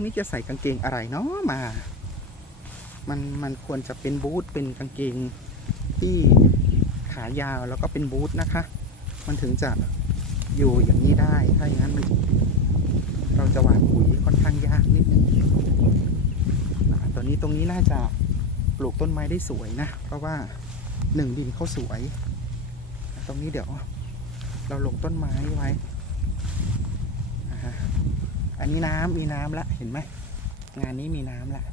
งนี้จะใส่กางเกงอะไรเนาะมา มันมันควรจะเป็นบูทเป็นกางเกงที่ขายาวแล้วก็เป็นบูทนะคะ มันถึงจะอยู่อย่างนี้ได้ ถ้าอย่างนั้นมันเราจะหว่านปุ๋ยค่อนข้างยากนิดนึงอ่าตัวนี้ตรงนี้น่าจะปลูกต้นไม้ได้สวยนะ เพราะว่าหนึ่งดินเขาสวย ตรงนี้เดี๋ยว เราลงต้นไม้ไว้ อันนี้น้ำมีน้ำละเห็นไหมงานนี้มีน้ำละ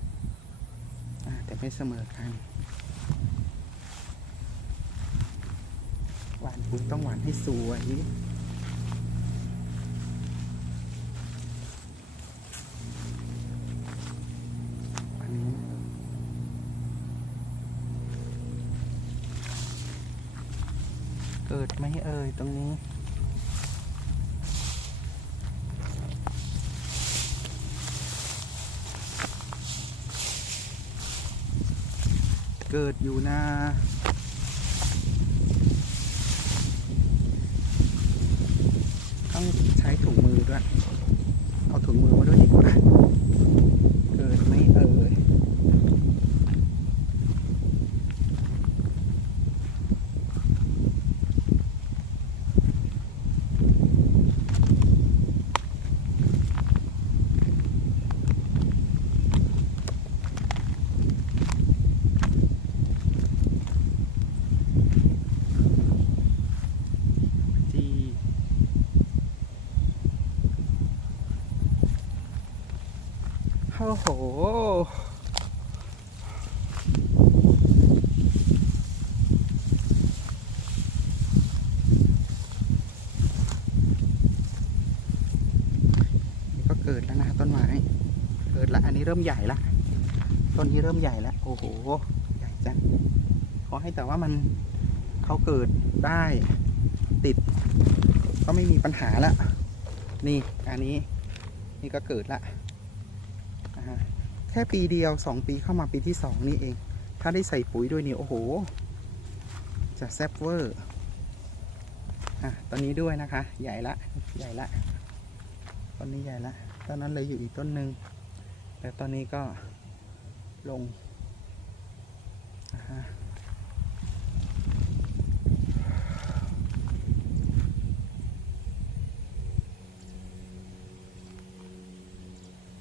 แต่ไม่เสมอกันหวานปุ๋ยต้องหวานให้สวยเกิดไหมเอ่ยตรงนี้ เกิดอยู่นะต้องใช้ถุงมือด้วย เอาถุงมือมาด้วยดีกว่า เกิดไหม่เอ่ย จี โอ้โห นี่ก็เกิดแล้วนะต้นไม้ เกิดแล้วอันนี้เริ่มใหญ่ละ ต้นนี้เริ่มใหญ่แล้วโอ้โห ใหญ่จัง ขอให้แต่ว่ามันเขาเกิดได้ติด ก็ไม่มีปัญหาละ นี่ อันนี้ นี่ก็เกิดละ ฮะแค่ปีเดียวสองปีเข้ามาปีที่สองนี่เอง ถ้าได้ใส่ปุ๋ยด้วยนี่โอ้โห จะแซ่บเวอร์อะตอนนี้ด้วยนะคะ ใหญ่ละใหญ่ละต้นนี้ใหญ่ละตอนนั้นเลยอยู่อีกต้นหนึ่งแต่ตอนนี้ก็ลงอ่าฮะ